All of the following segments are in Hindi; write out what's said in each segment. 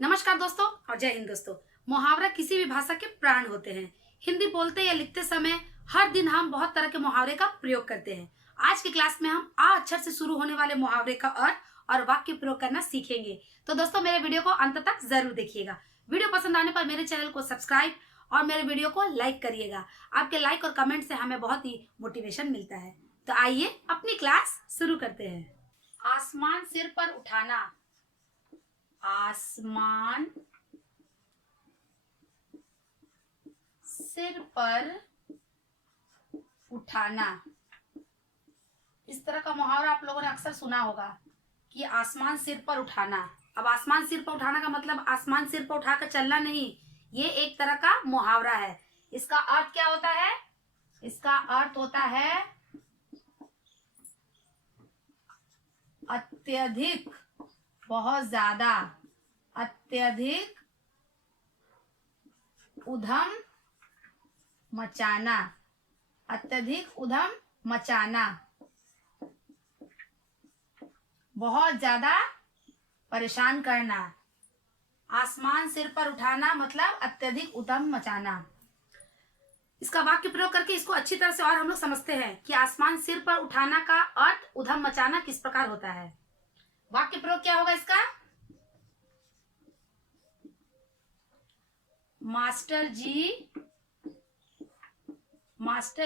नमस्कार दोस्तों और जय हिंद दोस्तों। मुहावरा किसी भी भाषा के प्राण होते हैं। हिंदी बोलते या लिखते समय हर दिन हम बहुत तरह के मुहावरे का प्रयोग करते हैं। आज की क्लास में हम आ अक्षर से शुरू होने वाले मुहावरे का अर्थ और वाक्य प्रयोग करना सीखेंगे। तो दोस्तों मेरे वीडियो को अंत तक जरूर देखिएगा। वीडियो पसंद आने पर मेरे चैनल को सब्सक्राइब और मेरे वीडियो को लाइक करिएगा। आपके लाइक और कमेंट से हमें बहुत ही मोटिवेशन मिलता है। तो आइए अपनी क्लास शुरू करते हैं। आसमान सिर पर उठाना। आसमान सिर पर उठाना। इस तरह का मुहावरा आप लोगों ने अक्सर सुना होगा कि आसमान सिर पर उठाना। अब आसमान सिर पर उठाना का मतलब आसमान सिर पर उठाकर चलना नहीं, ये एक तरह का मुहावरा है। इसका अर्थ क्या होता है? इसका अर्थ होता है अत्यधिक, बहुत ज्यादा, अत्यधिक उधम मचाना। अत्यधिक उधम मचाना, बहुत ज्यादा परेशान करना। आसमान सिर पर उठाना मतलब अत्यधिक उधम मचाना। इसका वाक्य प्रयोग करके इसको अच्छी तरह से और हम लोग समझते हैं कि आसमान सिर पर उठाना का अर्थ उधम मचाना किस प्रकार होता है। वाक्य प्रयोग क्या होगा इसका? मास्टर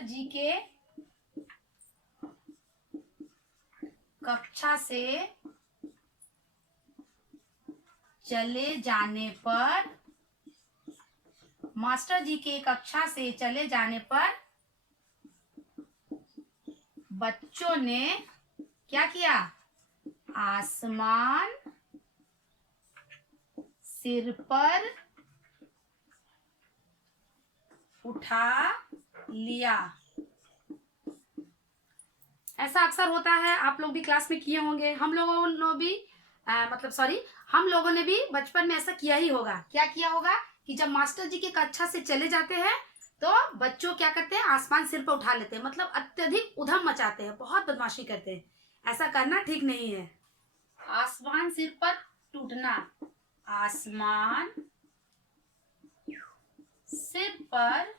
जी के कक्षा से चले जाने पर, मास्टर जी के कक्षा से चले जाने पर बच्चों ने क्या किया? आसमान सिर पर उठा लिया। ऐसा अक्सर होता है, आप लोग भी क्लास में किए होंगे। हम लोगों ने भी हम लोगों ने भी बचपन में ऐसा किया ही होगा। क्या किया होगा कि जब मास्टर जी की कक्षा से चले जाते हैं तो बच्चों क्या करते हैं? आसमान सिर पर उठा लेते हैं, मतलब अत्यधिक उधम मचाते हैं, बहुत बदमाशी करते हैं। ऐसा करना ठीक नहीं है। आसमान सिर पर टूटना। आसमान सिर पर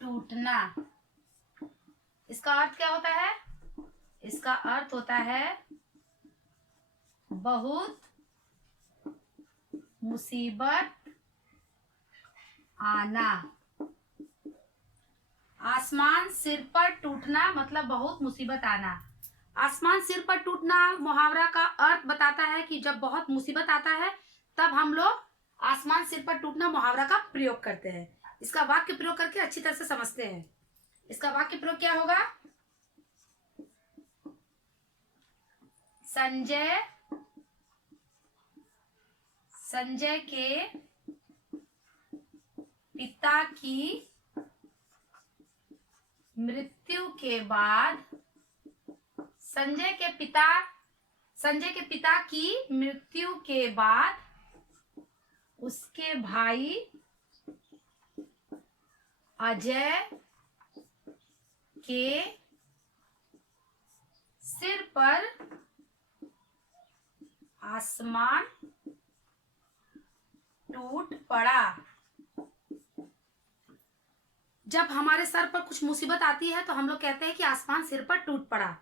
टूटना, इसका अर्थ क्या होता है? इसका अर्थ होता है बहुत मुसीबत आना। आसमान सिर पर टूटना मतलब बहुत मुसीबत आना। आसमान सिर पर टूटना मुहावरा का अर्थ बताता है कि जब बहुत मुसीबत आता है तब हम लोग आसमान सिर पर टूटना मुहावरा का प्रयोग करते हैं। इसका वाक्य प्रयोग करके अच्छी तरह से समझते हैं। इसका वाक्य प्रयोग क्या होगा? संजय के पिता की मृत्यु के बाद, संजय के पिता की मृत्यु के बाद उसके भाई अजय के सिर पर आसमान टूट पड़ा। जब हमारे सर पर कुछ मुसीबत आती है तो हम लोग कहते हैं कि आसमान सिर पर टूट पड़ा।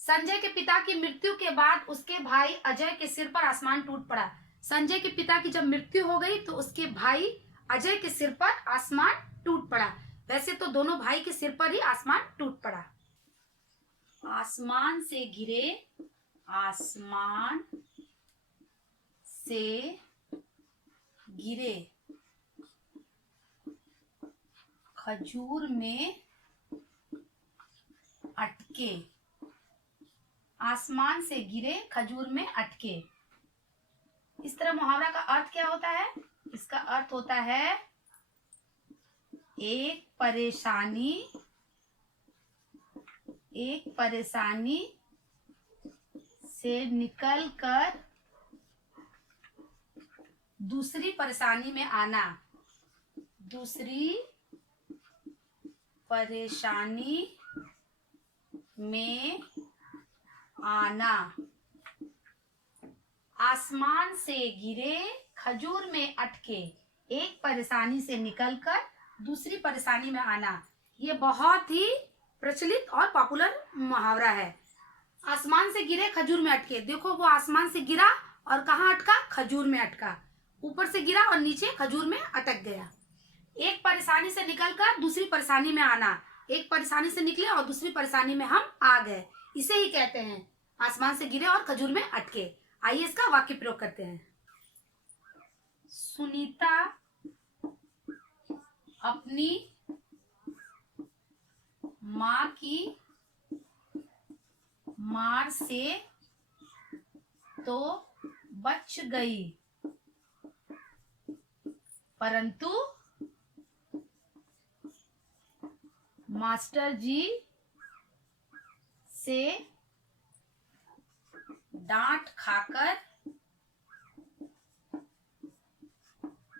संजय के पिता की मृत्यु के बाद उसके भाई अजय के सिर पर आसमान टूट पड़ा। संजय के पिता की जब मृत्यु हो गई तो उसके भाई अजय के सिर पर आसमान टूट पड़ा। वैसे तो दोनों भाई के सिर पर ही आसमान टूट पड़ा। आसमान से गिरे। आसमान से गिरे, खजूर में अटके। आसमान से गिरे, खजूर में अटके। इस तरह मुहावरा का अर्थ क्या होता है? इसका अर्थ होता है एक परेशानी से निकलकर दूसरी परेशानी में आना। दूसरी परेशानी में आना। आसमान से गिरे खजूर में अटके, एक परेशानी से निकलकर दूसरी परेशानी में आना। ये बहुत ही प्रचलित और पॉपुलर मुहावरा है। आसमान से गिरे खजूर में अटके, देखो वो आसमान से गिरा और कहाँ अटका? खजूर में अटका। ऊपर से गिरा और नीचे खजूर में अटक गया। एक परेशानी से निकलकर दूसरी परेशानी में आना, एक परेशानी से निकले और दूसरी परेशानी में हम आ गए, इसे ही कहते हैं आसमान से गिरे और खजूर में अटके। आइए इसका वाक्य प्रयोग करते हैं। सुनीता अपनी माँ की मार से तो बच गई, परंतु मास्टर जी से डांट खाकर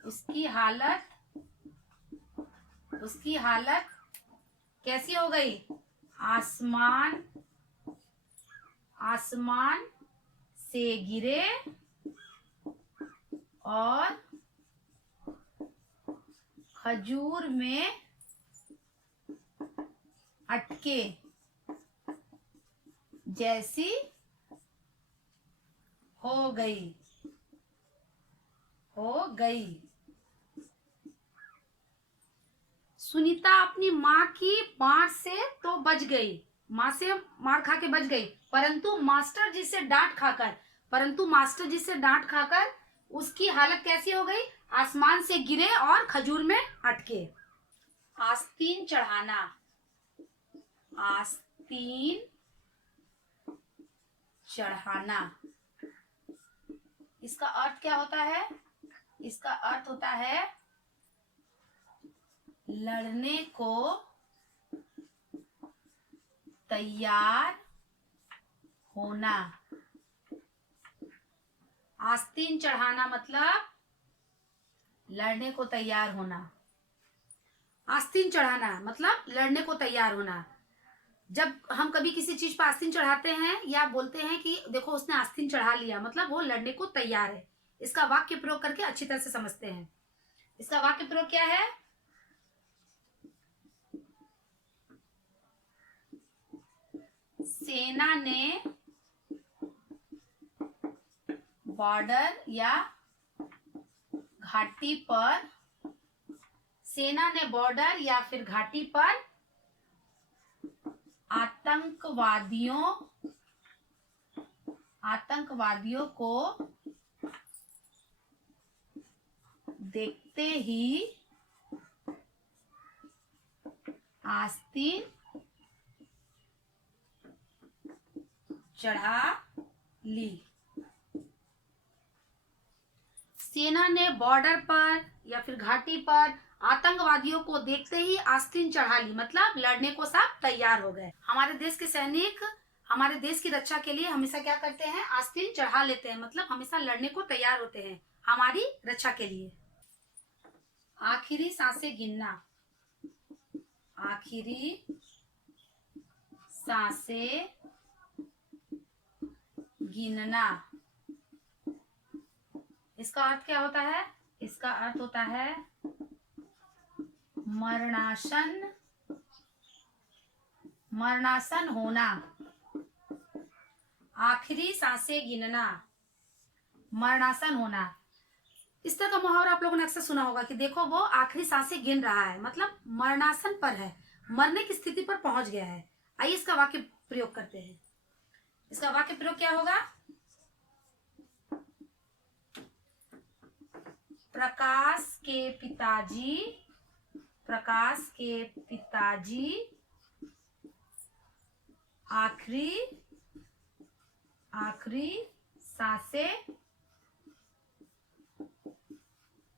उसकी हालत कैसी हो गई? आसमान से गिरे और खजूर में अटके जैसी हो गई। सुनीता अपनी माँ की मार से तो बच गई, माँ से मार खा के बच गई, परंतु मास्टर जी से डांट खाकर उसकी हालत कैसी हो गई? आसमान से गिरे और खजूर में अटके। आस्तीन चढ़ाना, इसका अर्थ क्या होता है? इसका अर्थ होता है लड़ने को तैयार होना। आस्तीन चढ़ाना मतलब लड़ने को तैयार होना। आस्तीन चढ़ाना मतलब लड़ने को तैयार होना। जब हम कभी किसी चीज पर आस्तीन चढ़ाते हैं या बोलते हैं कि देखो उसने आस्तीन चढ़ा लिया, मतलब वो लड़ने को तैयार है। इसका वाक्य प्रयोग करके अच्छी तरह से समझते हैं। इसका वाक्य प्रयोग क्या है? सेना ने बॉर्डर या घाटी पर आतंकवादियों को देखते ही आस्तीन चढ़ा ली। सेना ने बॉर्डर पर या फिर घाटी पर आतंकवादियों को देखते ही आस्तीन चढ़ा ली, मतलब लड़ने को सब तैयार हो गए। हमारे देश के सैनिक हमारे देश की रक्षा के लिए हमेशा क्या करते हैं? आस्तीन चढ़ा लेते हैं, मतलब हमेशा लड़ने को तैयार होते हैं हमारी रक्षा के लिए। आखिरी सांसें गिनना, इसका अर्थ क्या होता है? इसका अर्थ होता है मरणासन होना। आखिरी सांसें गिनना, मरणासन होना। इस तरह का मुहावरा आप लोगों ने अक्सर सुना होगा कि देखो वो आखिरी सांसें गिन रहा है, मतलब मरणासन पर है, मरने की स्थिति पर पहुंच गया है। आइए इसका वाक्य प्रयोग करते हैं। इसका वाक्य प्रयोग क्या होगा? प्रकाश के पिताजी आखिरी सांसें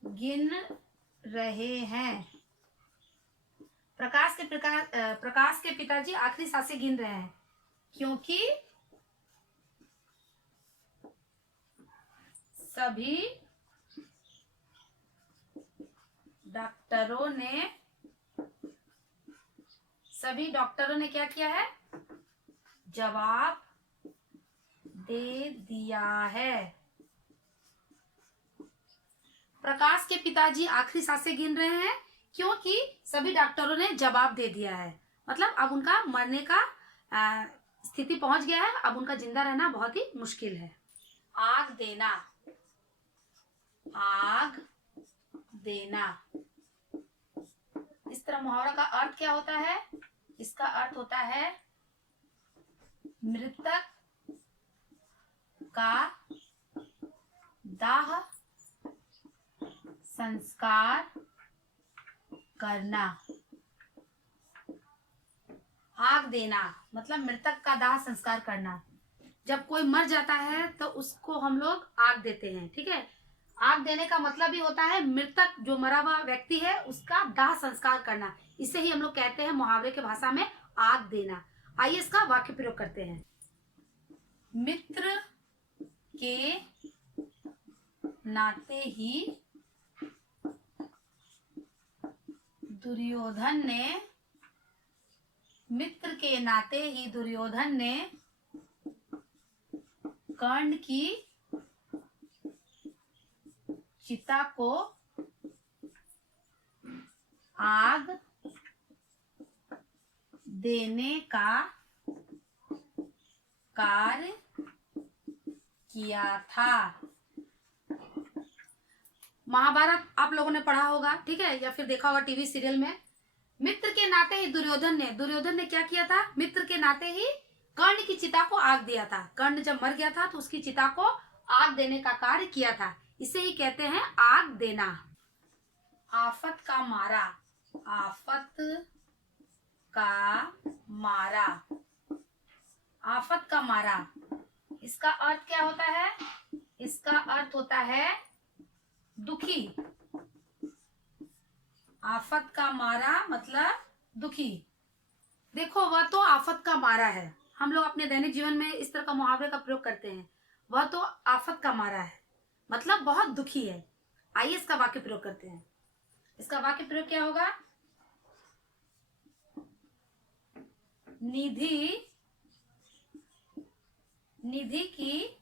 गिन रहे हैं। प्रकाश के पिताजी आखिरी सांसें गिन रहे हैं क्योंकि सभी डॉक्टरों ने क्या किया है? जवाब दे दिया है। प्रकाश के पिताजी आखिरी सांसें गिन रहे हैं क्योंकि सभी डॉक्टरों ने जवाब दे दिया है। मतलब अब उनका मरने का स्थिति पहुंच गया है, अब उनका जिंदा रहना बहुत ही मुश्किल है। आग देना, आग देना, इस तरह मुहावरा का अर्थ क्या होता है? इसका अर्थ होता है मृतक का दाह संस्कार करना। आग देना मतलब मृतक का दाह संस्कार करना। जब कोई मर जाता है तो उसको हम लोग आग देते हैं, ठीक है। आग देने का मतलब ही होता है मृतक जो मरा हुआ व्यक्ति है उसका दाह संस्कार करना। इसे ही हम लोग कहते हैं मुहावरे के भाषा में आग देना। आइए इसका वाक्य प्रयोग करते हैं। मित्र के नाते ही दुर्योधन ने, मित्र के नाते ही दुर्योधन ने कर्ण की चिता को आग देने का कार्य किया था। महाभारत आप लोगों ने पढ़ा होगा, ठीक है, या फिर देखा होगा टीवी सीरियल में। मित्र के नाते ही दुर्योधन ने क्या किया था? मित्र के नाते ही कर्ण की चिता को आग दिया था। कर्ण जब मर गया था तो उसकी चिता को आग देने का कार्य किया था। इसे ही कहते हैं आग देना। आफत का मारा, आफत का मारा, आफत का मारा, इसका अर्थ क्या होता है? इसका अर्थ होता है दुखी। आफत का मारा मतलब दुखी। देखो वह तो आफत का मारा है, हम लोग अपने दैनिक जीवन में इस तरह का मुहावरे का प्रयोग करते हैं। वह तो आफत का मारा है मतलब बहुत दुखी है। आइए इसका वाक्य प्रयोग करते हैं। इसका वाक्य प्रयोग क्या होगा? निधि, निधि की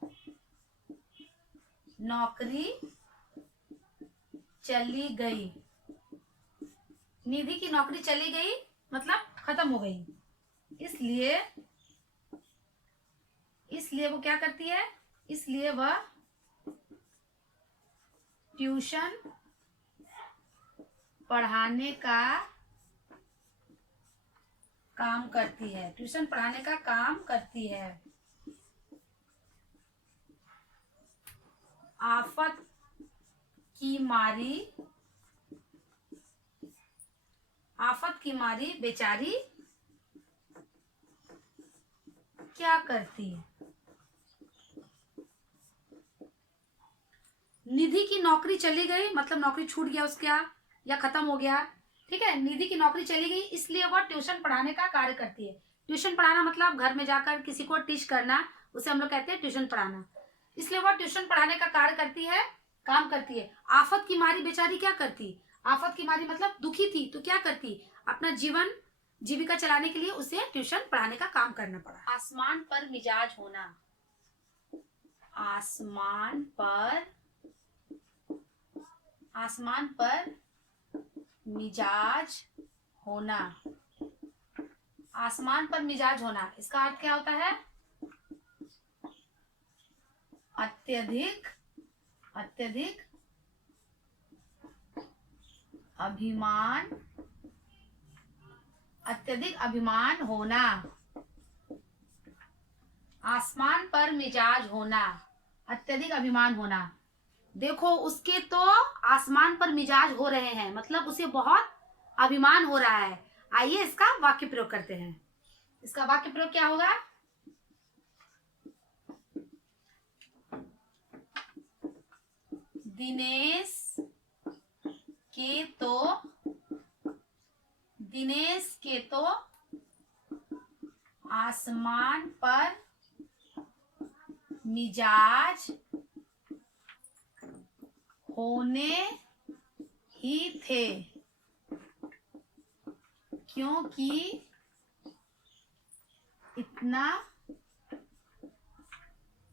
नौकरी चली गई। निधि की नौकरी चली गई मतलब खत्म हो गई। इसलिए वो क्या करती है? इसलिए वह ट्यूशन पढ़ाने का काम करती है। ट्यूशन पढ़ाने का काम करती है। आफत की मारी, आफत की मारी बेचारी क्या करती है? निधि की नौकरी चली गई मतलब नौकरी छूट गया उसका या खत्म हो गया, ठीक है। निधि की नौकरी चली गई इसलिए वह ट्यूशन पढ़ाने का कार्य करती है। ट्यूशन पढ़ाना मतलब घर में जाकर किसी को टीच करना, उसे हम लोग कहते हैं ट्यूशन पढ़ाना। इसलिए वह ट्यूशन पढ़ाने का कार्य करती है, काम करती है। आफत की मारी बेचारी क्या करती? आफत की मारी मतलब दुखी थी तो क्या करती? अपना जीवन जीविका चलाने के लिए उसे ट्यूशन पढ़ाने का काम करना पड़ा। आसमान पर मिजाज होना, आसमान पर, आसमान पर मिजाज होना, आसमान पर मिजाज होना, इसका अर्थ क्या होता है? अत्यधिक, अत्यधिक अभिमान, अत्यधिक अभिमान होना। आसमान पर मिजाज होना, अत्यधिक अभिमान होना। देखो उसके तो आसमान पर मिजाज हो रहे हैं मतलब उसे बहुत अभिमान हो रहा है। आइए इसका वाक्य प्रयोग करते हैं। इसका वाक्य प्रयोग क्या होगा? दिनेश के तो, दिनेश के तो आसमान पर मिजाज होने ही थे क्योंकि इतना,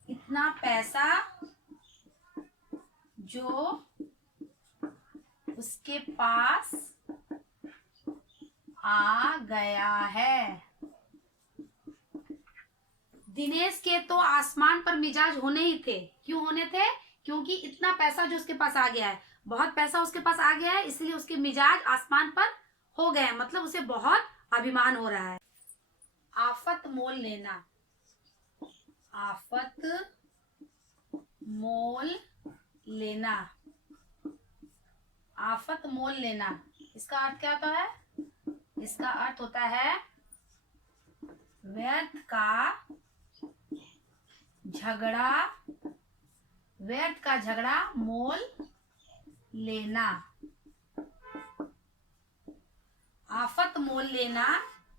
इतना पैसा जो उसके पास आ गया है। दिनेश के तो आसमान पर मिजाज होने ही थे। क्यों होने थे? क्योंकि इतना पैसा जो उसके पास आ गया है, बहुत पैसा उसके पास आ गया है, इसलिए उसके मिजाज आसमान पर हो गए हैं, मतलब उसे बहुत अभिमान हो रहा है। आफत मोल लेना, आफत मोल लेना, आफत मोल लेना, इसका अर्थ क्या होता है? इसका अर्थ होता है व्यर्थ का झगड़ा, व्यर्थ का झगड़ा मोल लेना। आफत मोल लेना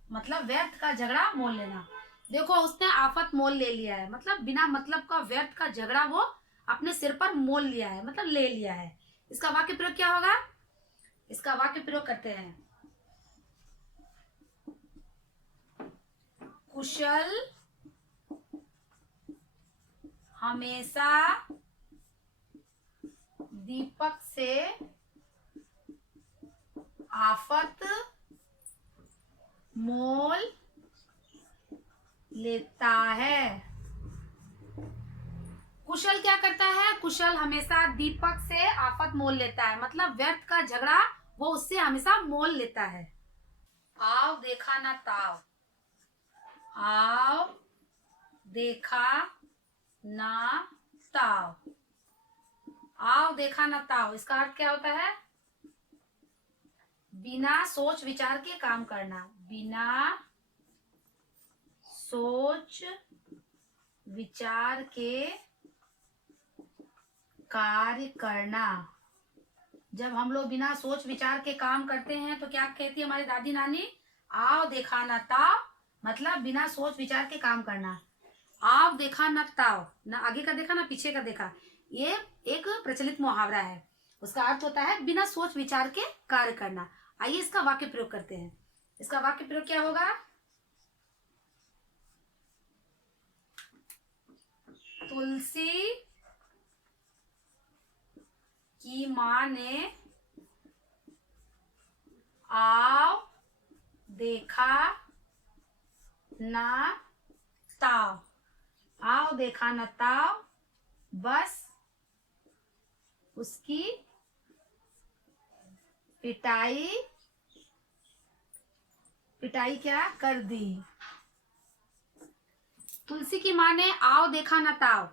मतलब व्यर्थ का झगड़ा मोल लेना। देखो उसने आफत मोल ले लिया है, मतलब बिना मतलब का व्यर्थ का झगड़ा वो अपने सिर पर मोल लिया है, मतलब ले लिया है। इसका वाक्य प्रयोग क्या होगा? इसका वाक्य प्रयोग करते हैं। कुशल हमेशा दीपक से आफत मोल लेता है। कुशल क्या करता है? कुशल हमेशा दीपक से आफत मोल लेता है, मतलब व्यर्थ का झगड़ा वो उससे हमेशा मोल लेता है। आव देखा ना ताव, आव देखा ना ताव, आव देखा ना ताव, इसका अर्थ क्या होता है? बिना सोच विचार के काम करना, बिना सोच विचार के कार्य करना। जब हम लोग बिना सोच विचार के काम करते हैं तो क्या कहती है हमारी दादी नानी? आव देखा न ताव, मतलब बिना सोच विचार के काम करना। आव देखा न ताव, न आगे का देखा ना पीछे का देखा, ये एक प्रचलित मुहावरा है। उसका अर्थ होता है बिना सोच विचार के कार्य करना। आइए इसका वाक्य प्रयोग करते हैं। इसका वाक्य प्रयोग क्या होगा? तुलसी की माँ ने आव देखा ना ताव, आव देखा ना ताव, बस उसकी पिटाई पिटाई क्या कर दी। तुलसी की माँ ने आव देखा ना ताव,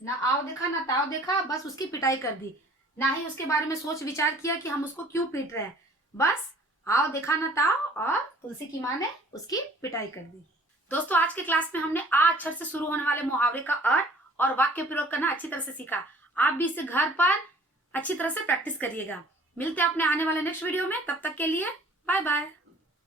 ना आव देखा ना ताव देखा, बस उसकी पिटाई कर दी। ना ही उसके बारे में सोच विचार किया कि हम उसको क्यों पीट रहे हैं, बस आव देखा ना ताव और तुलसी की माँ ने उसकी पिटाई कर दी। दोस्तों आज के क्लास में हमने आ अक्षर से शुरू होने वाले मुहावरे का अर्थ और वाक्य प्रयोग करना अच्छी तरह से सीखा। आप भी इसे घर पर अच्छी तरह से प्रैक्टिस करिएगा। मिलते हैं अपने आने वाले नेक्स्ट वीडियो में, तब तक के लिए बाय बाय।